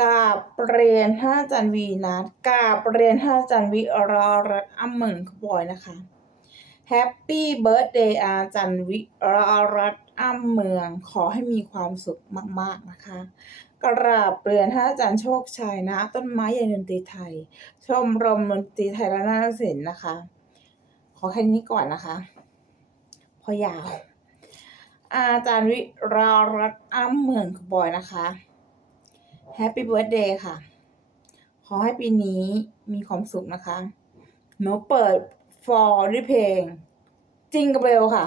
กราบเรียนท่านอาจารย์วีนะกราบเรียนท่านอาจารย์วิรรัตน์อ้ำเหมิงขบอยนะคะแฮปปี้เบิร์ธเดย์อาจารย์วิรรัตน์อ้ำเมืองขอให้มีความสุขมากๆนะคะกราบเรียนท่านอาจารย์โชคชัยนะต้นไม้ใหญ่ดนตรีไทยชมรมดนตรีไทยและนาฏศิลป์นะคะขอแค่นี้ก่อนนะคะพอยาวอาจารย์วิรารัตน์อ้ำเมืองขบอยนะคะแฮปปี้เบิร์ธเดย์ค่ะขอให้ปีนี้มีความสุขนะคะหนูเปิดฟอร์ด้วยเพลงจริงกับเบลค่ะ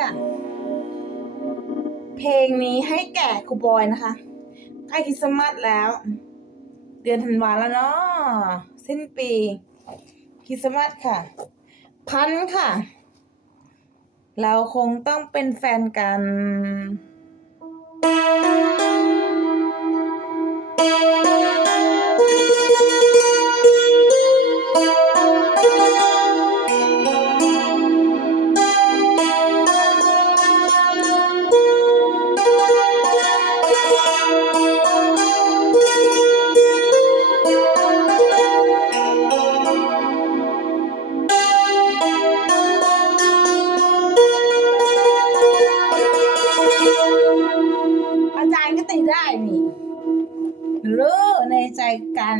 ค่ะเพลงนี้ให้แก่ครูบอยนะคะใกล้คริสต์มาสแล้ว เดือนธันวาแล้วเนาะสิ้นปีคริสต์มาสค่ะพันค่ะ เราคงต้องเป็นแฟนกันอาจารย์ก็ตีได้นี่รู้ในใจกัน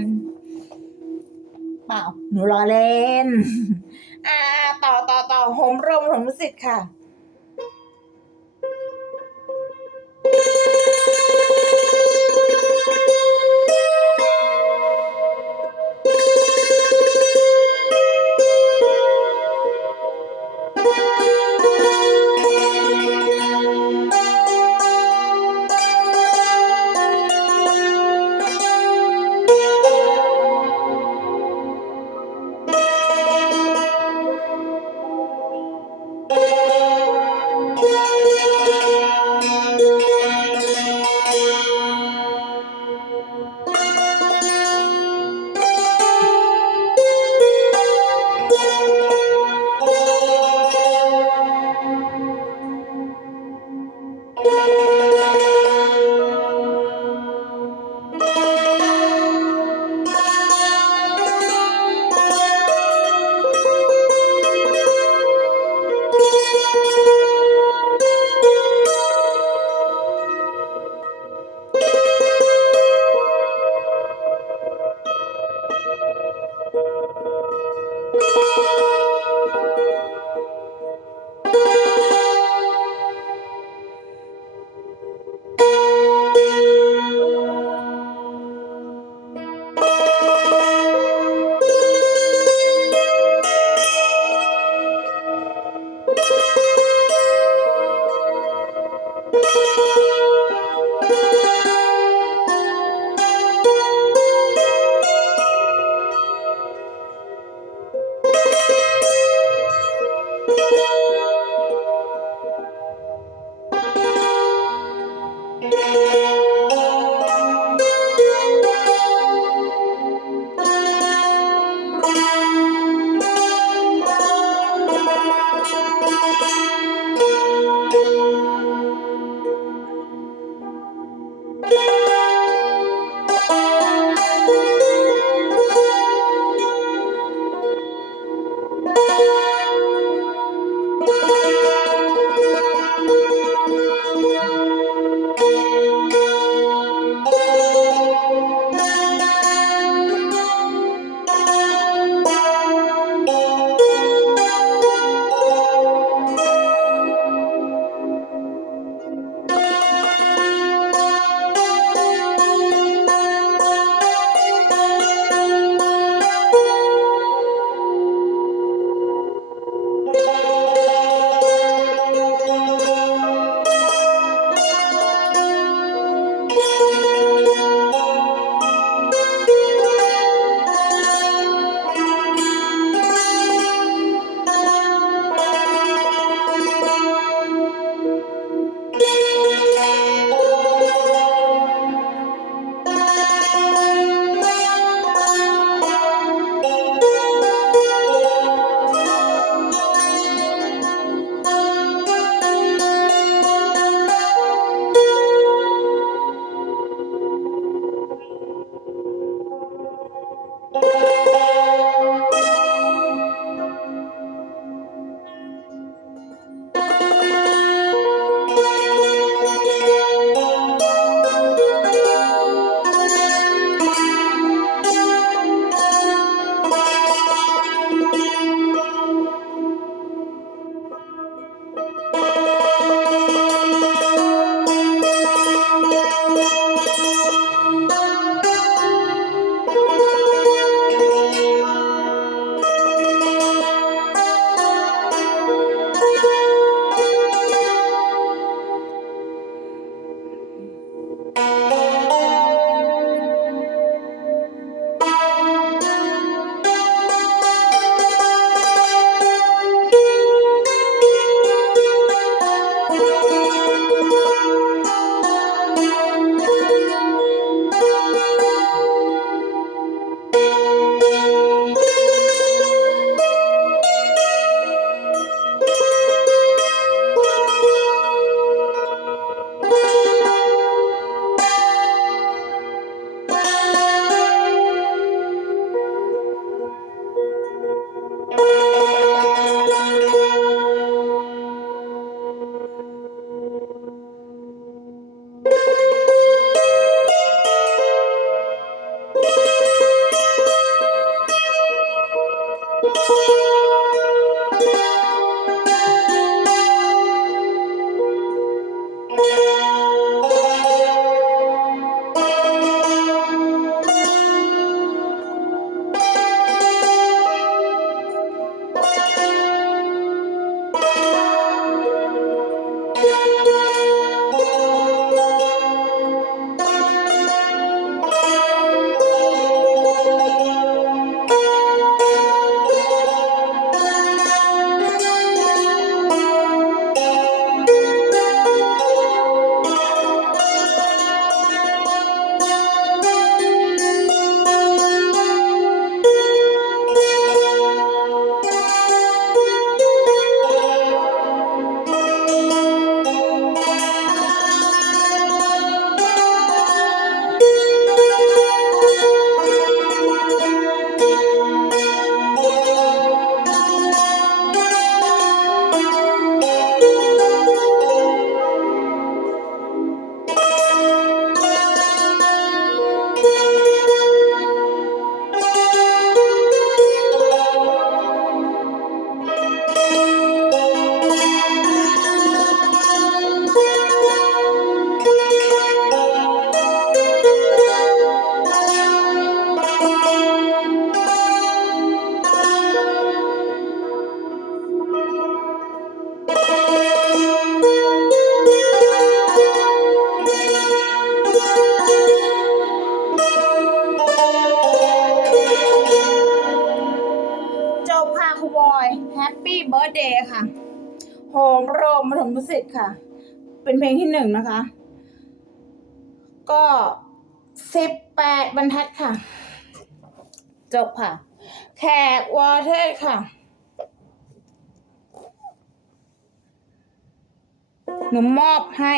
เปล่าหนูรอเล่นต่อโหมรมโหมสิทธิ์ค่ะ จบค่ะครูบอยแฮปปี้เบิร์ดเดย์ค่ะโฮมโรงปฐมศิษย์ค่ะ เป็นเพลงที่1นะคะ ก็18บรรทัดค่ะ จบค่ะ แขกวอเทศค่ะ หนูมอบให้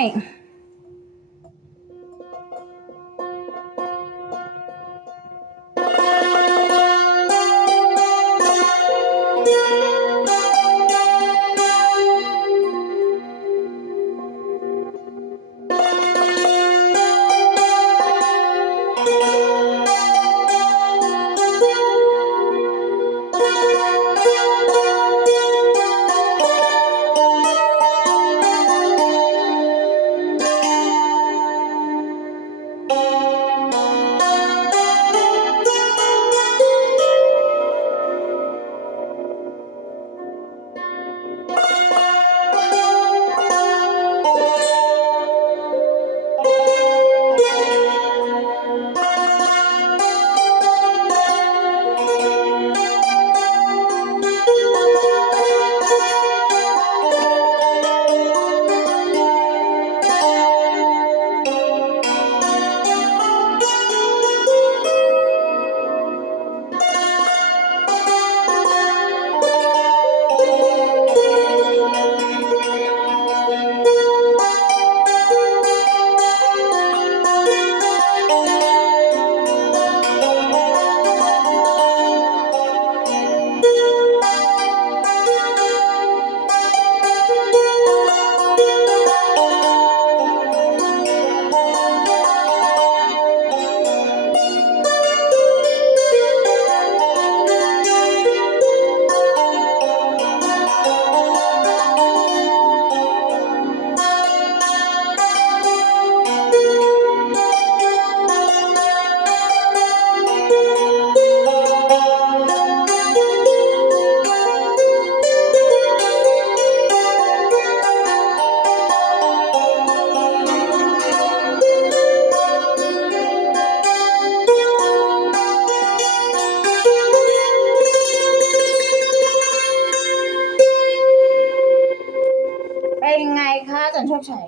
ใช่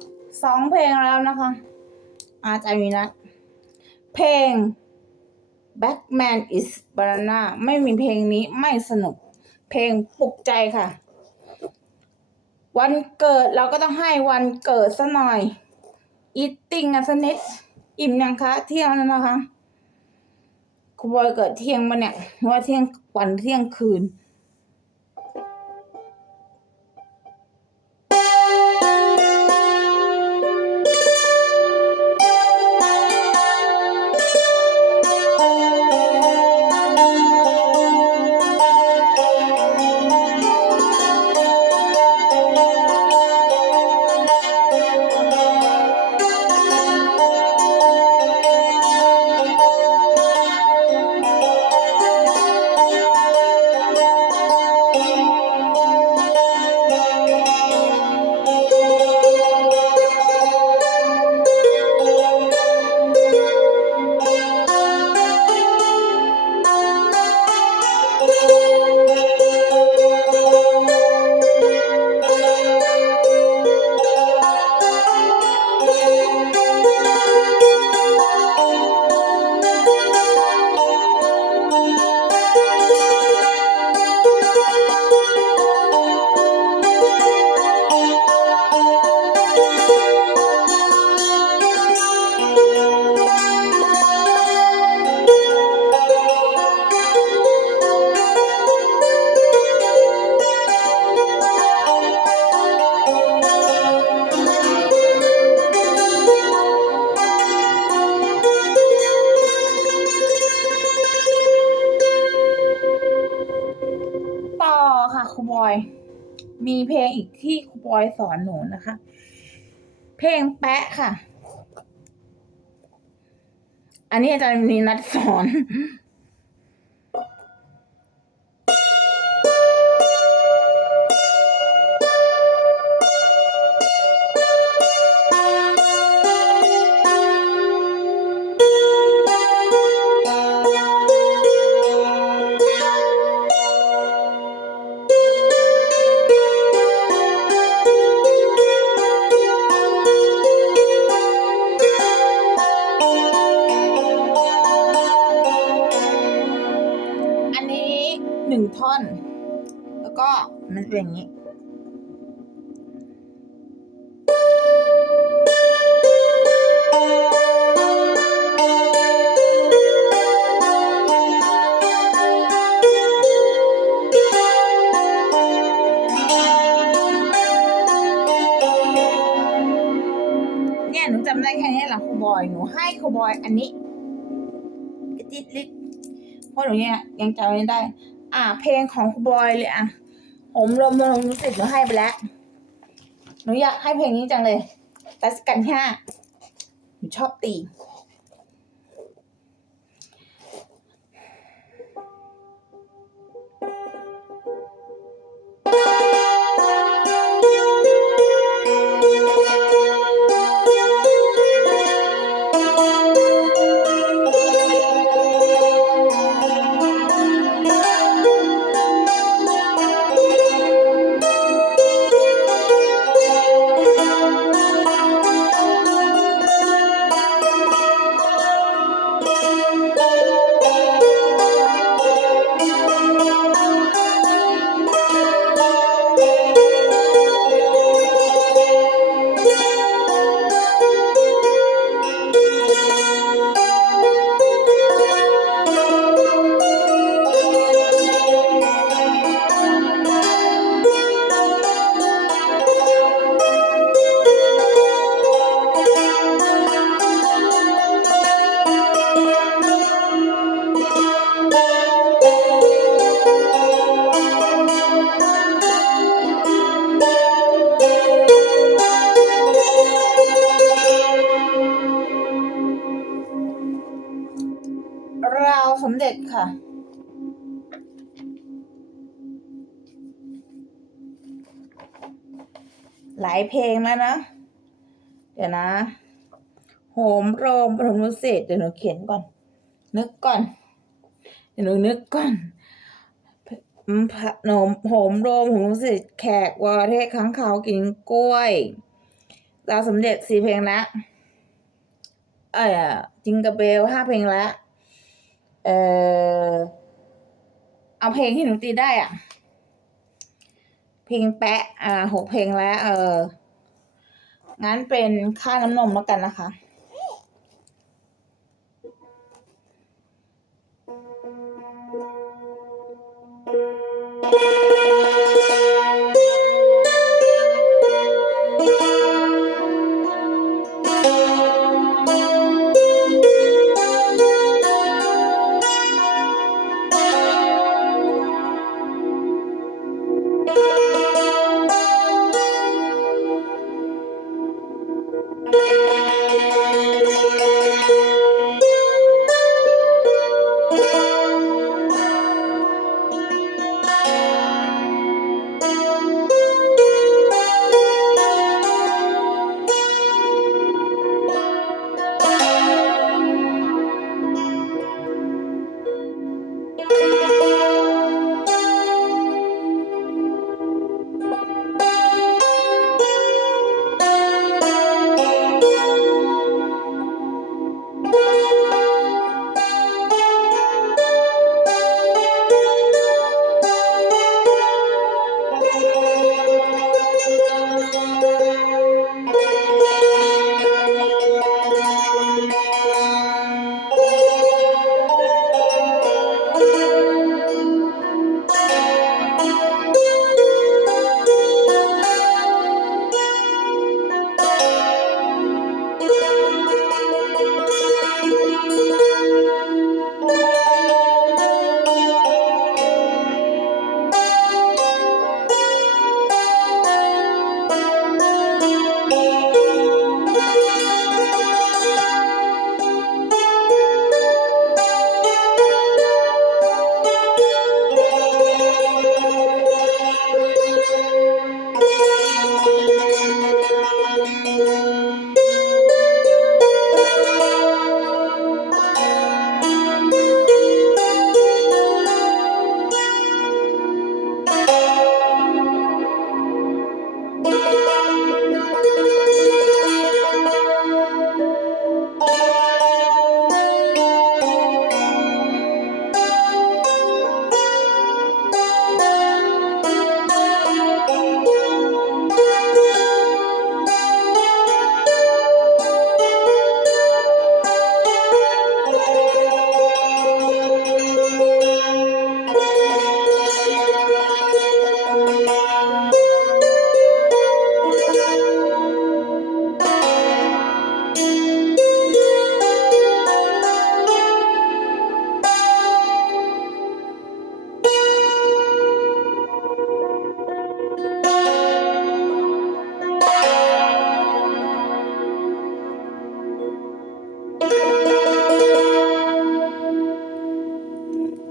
2 เพลงแล้วนะคะ อาจารย์วีนัทเพลง Batman is Banana ไม่มีเพลงนี้ไม่สนุก เพลงปลุกใจค่ะ วันเกิดเราก็ต้องให้วันเกิดซะหน่อย eating กันสักนิด อิ่มยังคะเที่ยงแล้วนะคะคุณบอยเกิดเที่ยงมาเนี่ยว่าเที่ยงวันเที่ยงคืนต่อค่ะครูบอยมีเพลงอีกที่ครูบอยสอนหนูนะคะ เพลงแปะค่ะ อันนี้อาจารย์มีนัดสอน1 ท่อน แล้วก็มันเป็นอย่างนี้เนี่ยหนูจำได้แค่นี้แหละครูบอยหนูให้ครูบอยอันนี้จิตลิดเพราะหนูเนี่ยยังจำไม่ได้ เพลงของครูบอยเลยผมรวมรู้สึกหนูให้ไปแล้วหนูอยากให้เพลงนี้จังเลยรัชกาลที่ 5หนูชอบตีราวสมเด็จค่ะหลายเพลงแล้วนะเดี๋ยวนะโหมโรงปฐมนิเทศเดี๋ยวหนูเขียนก่อนนึกก่อนเดี๋ยวหนูนึกก่อนโหมโรงปฐมนิเทศแขกวรเทศค้างคาวกินกล้วย ดาวสมเด็จ4 เพลงแล้วจิงกะเบล5 เพลงแล้วเอาเพลงที่หนูตีได้เพลงแปะ6 เพลงแล้วงั้นเป็นค่าน้ำนมแล้วกันนะคะ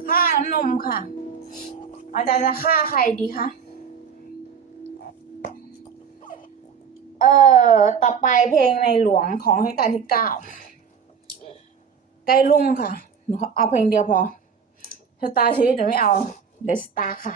ค่าน้ำนมค่ะอาจารย์จะฆ่าใครดีคะต่อไปเพลงในหลวงของรัชกาลที่ 9ใกล้รุ่งค่ะหนูเอาเพลงเดียวพอชะตาชีวิตหนูไม่เอาเดอะสตาร์ค่ะ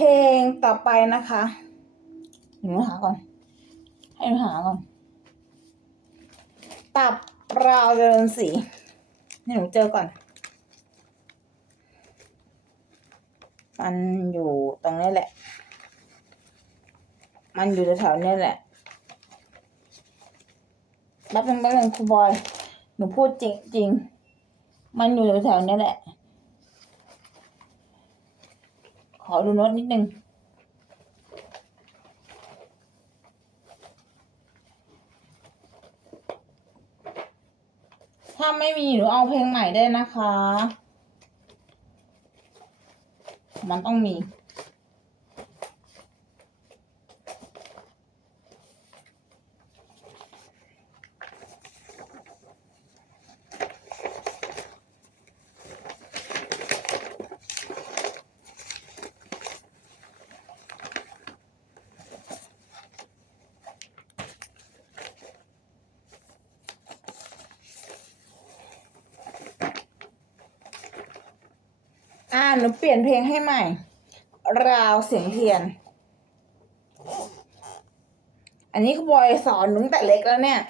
เพลงต่อไปนะคะหนูหาก่อนให้หนูหาก่อนตับราวเจริญศรีให้หนูเจอก่อนมันอยู่ตรงนี้แหละมันอยู่แถวๆนี้แหละแป๊บนึงครูบอยหนูพูดจริงมันอยู่แถวๆนี้แหละขอดูโน้ตนิดนึงถ้าไม่มีหนูเอาเพลงใหม่ได้นะคะมันต้องมีหนูเปลี่ยนเพลงให้ใหม่ราวเสียงเทียนอันนี้ครูบอยสอนหนูตั้งแต่เล็กแล้วเนี่ย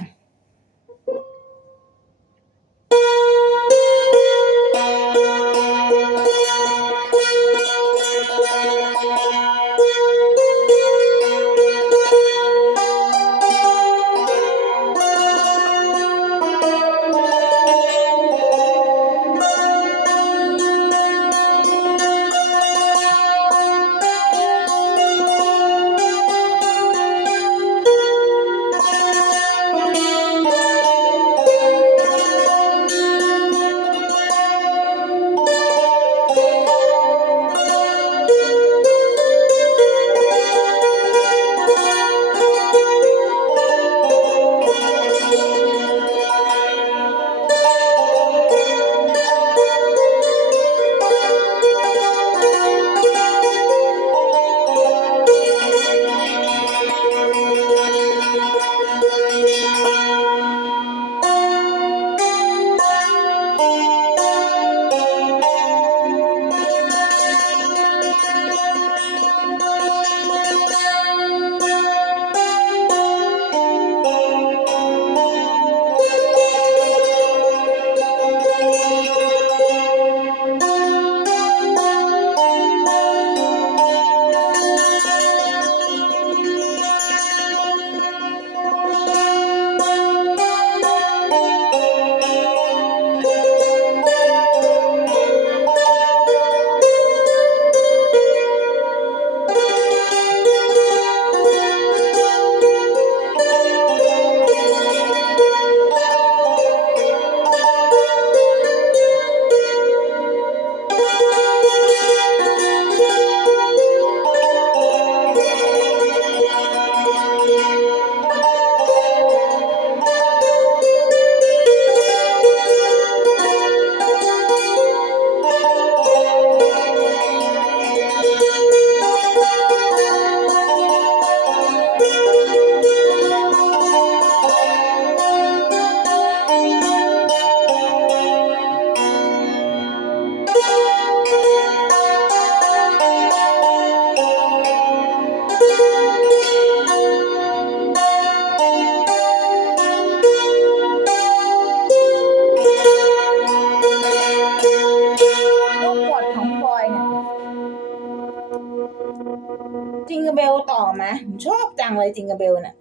จิงเกอร์เบลต่อไหมหนูชอบจังเลยจิงเกอร์เบลเนี่ย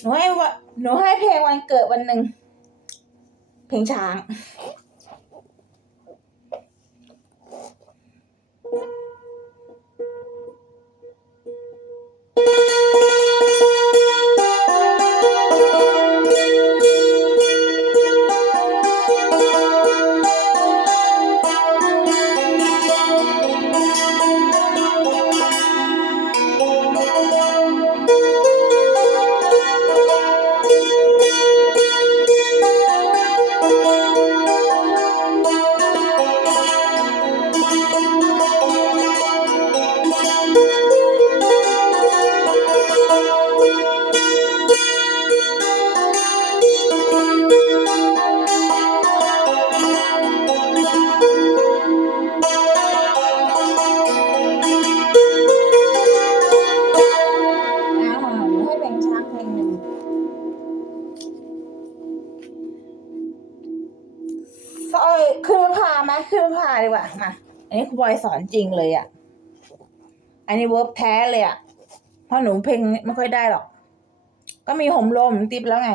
หนูให้เพลงวันเกิดวันหนึ่งเพลงช้าง อันนี้ครูบอยสอนจริงเลยอ่ะอันนี้เวิร์บแท้เลยอ่ะเพราะหนูเพลงไม่ค่อยได้หรอกก็มีห่มลมติปแล้วไง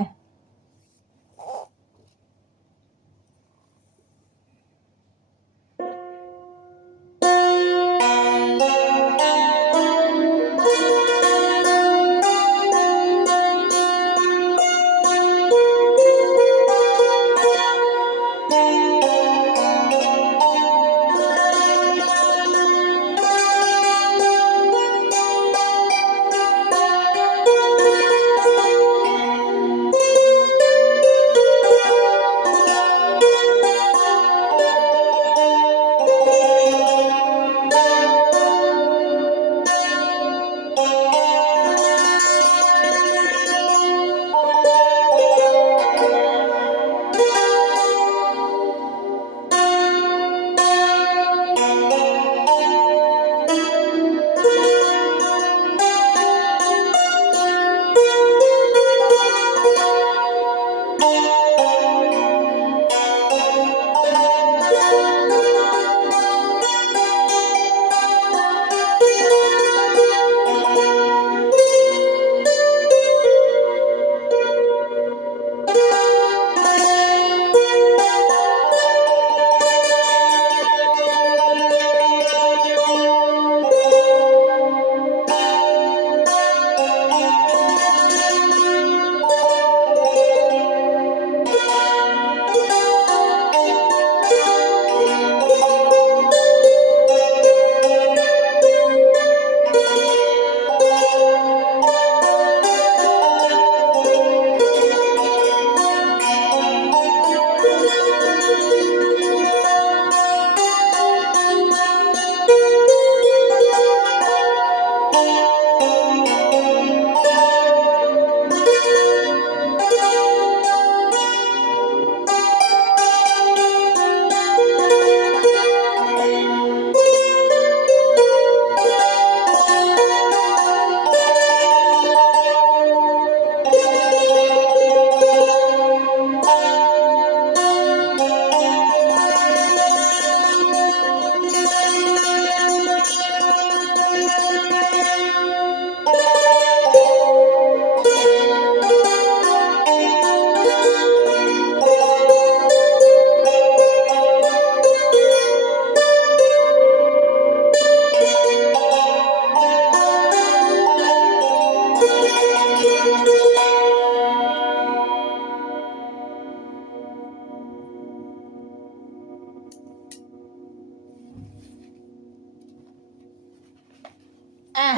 อ่ะ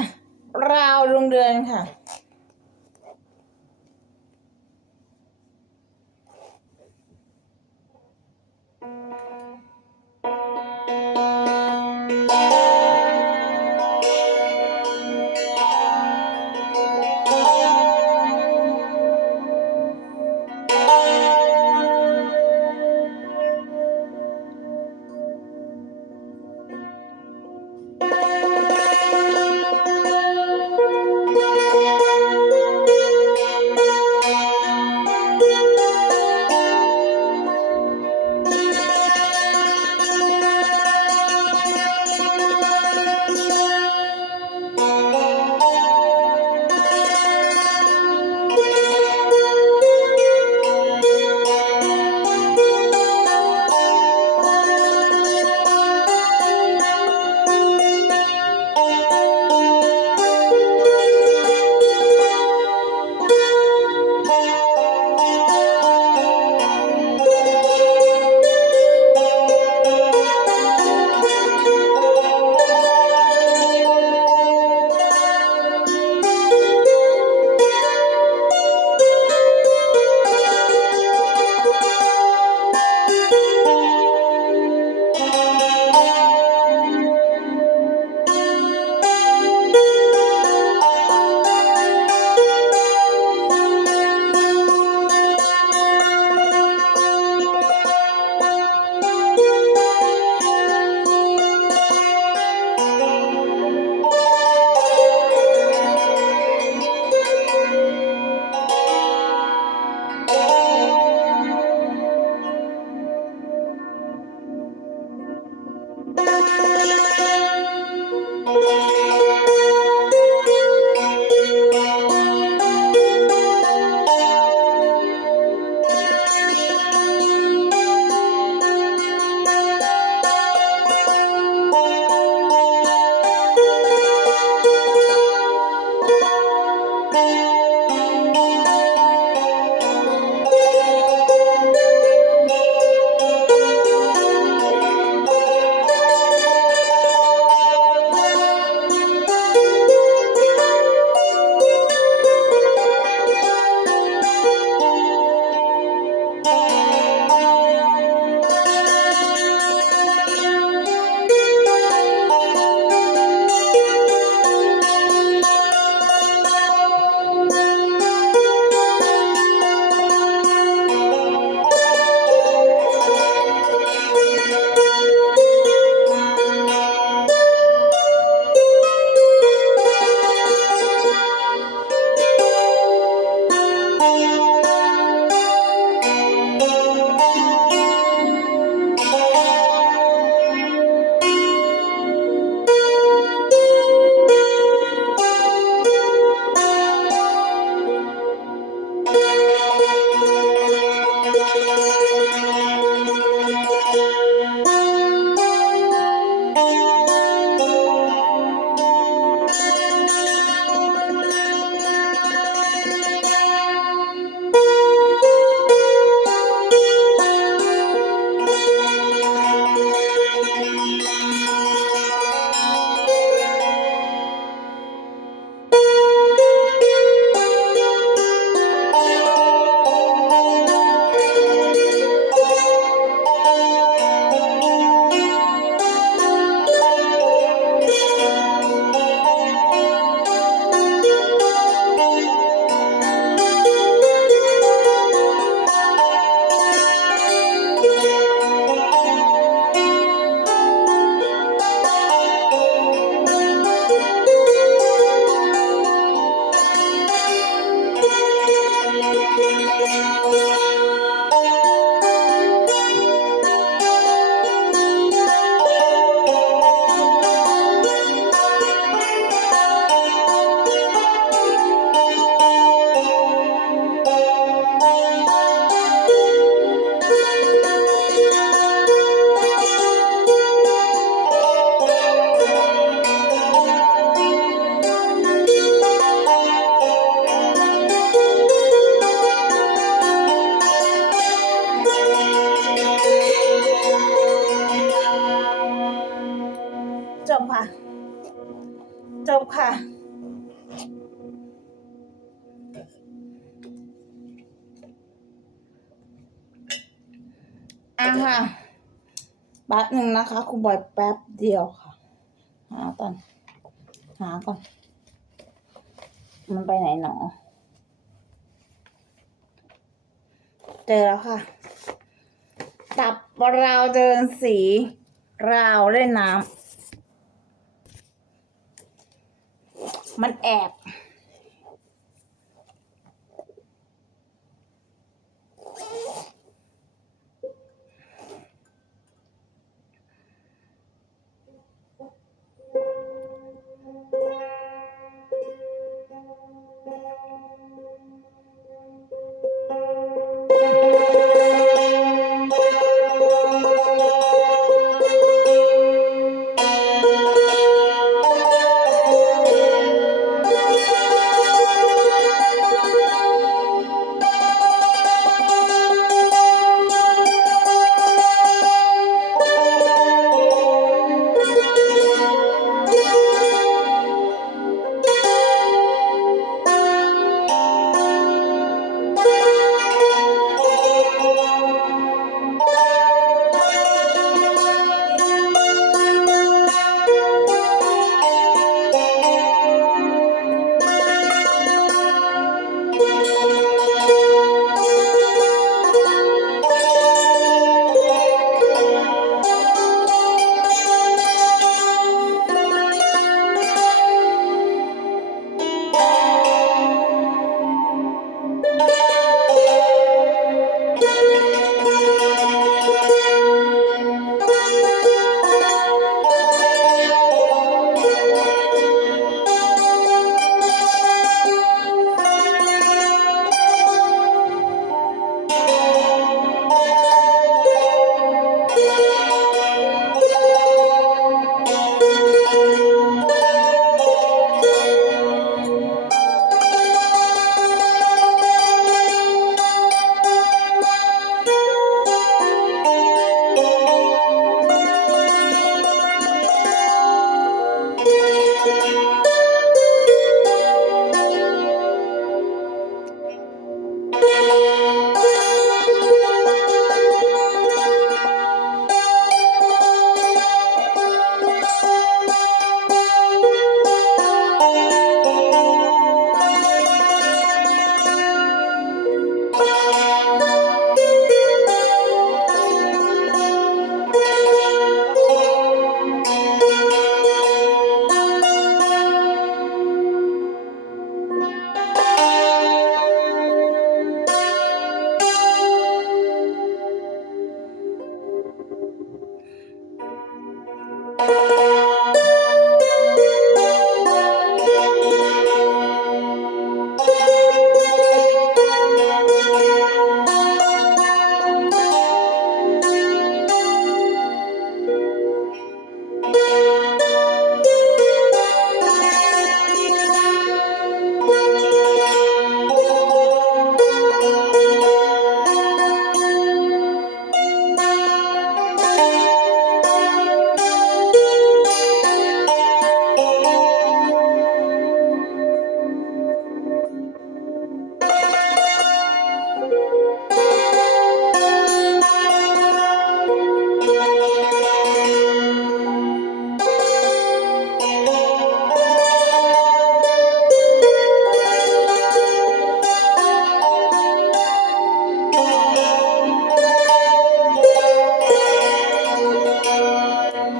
ราวดวงเดือนค่ะ บค่ะจบค่ะค่ะแป๊บหนึ่งนะคะครูบอยแป๊บเดียวค่ะหาก่อนมันไปไหนหนอเจอแล้วค่ะตับราวเดินสีราวเล่นน้ำมันแอบ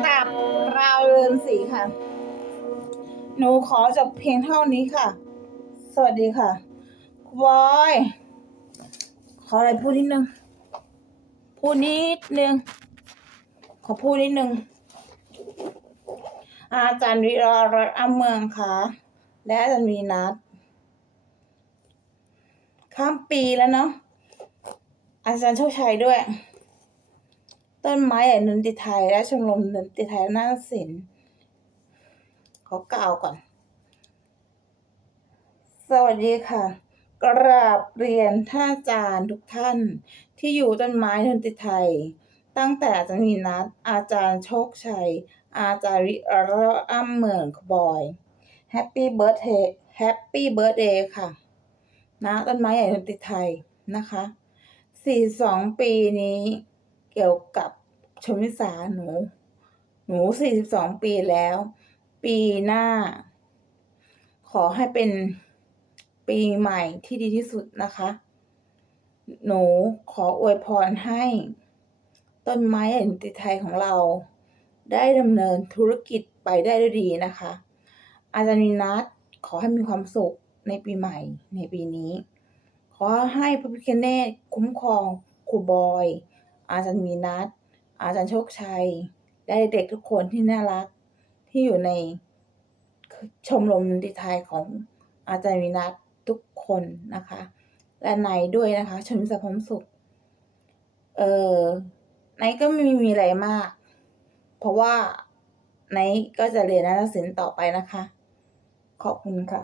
ตับราวเดินสีค่ะหนูขอจบเพียงเท่านี้ค่ะ สวัสดีค่ะครูบอยขออะไรพูดนิดนึงขอพูดนิดนึงอาจารย์วิรารัตน์อำเมืองค่ะและอาจารย์วีนัทข้ามปีแล้วเนาะอาจารย์โชคชัยด้วย ต้นไม้ใหญ่ดนตรีไทยและชมรมดนตรีไทยนาฏศิลป์ขอกล่าวก่อน สวัสดีค่ะ กราบเรียนท่านอาจารย์ทุกท่านที่อยู่ต้นไม้ดนตรีไทยตั้งแต่อาจารย์วีนัทอาจารย์โชคชัย อาจารย์วิระอ้ำเมืองบอยแฮปปี้เบิร์ธเดย์แฮปปี้เบิร์ธเดย์ค่ะนะต้นไม้ใหญ่ดนตรีไทยนะคะ42 ปีนี้เกี่ยวกับชมวิสาหนู42 ปีแล้ว ปีหน้า ขอให้เป็นปีใหม่ที่ดีที่สุดนะคะ หนูขออวยพรให้ต้นไม้ใหญ่ดนตรีไทยของเรา ได้ดำเนินธุรกิจไปได้ด้วยดีนะคะ อาจารย์วินัทขอให้มีความสุขในปีใหม่ในปีนี้ ขอให้พระพิฆเนศคุ้มครองครูบอย อาจารย์วินัทอาจารย์โชคชัยและเด็กทุกคนที่น่ารักที่อยู่ในชมรมดนตรีไทยของอาจารย์วินัททุกคนนะคะ และไนด้วยนะคะชมวิสาพร้อมสุขไนก็ไม่มีอะไรมาก เพราะว่าไนก็จะเรียนนาฏศิลป์ต่อไปนะคะ ขอบคุณค่ะ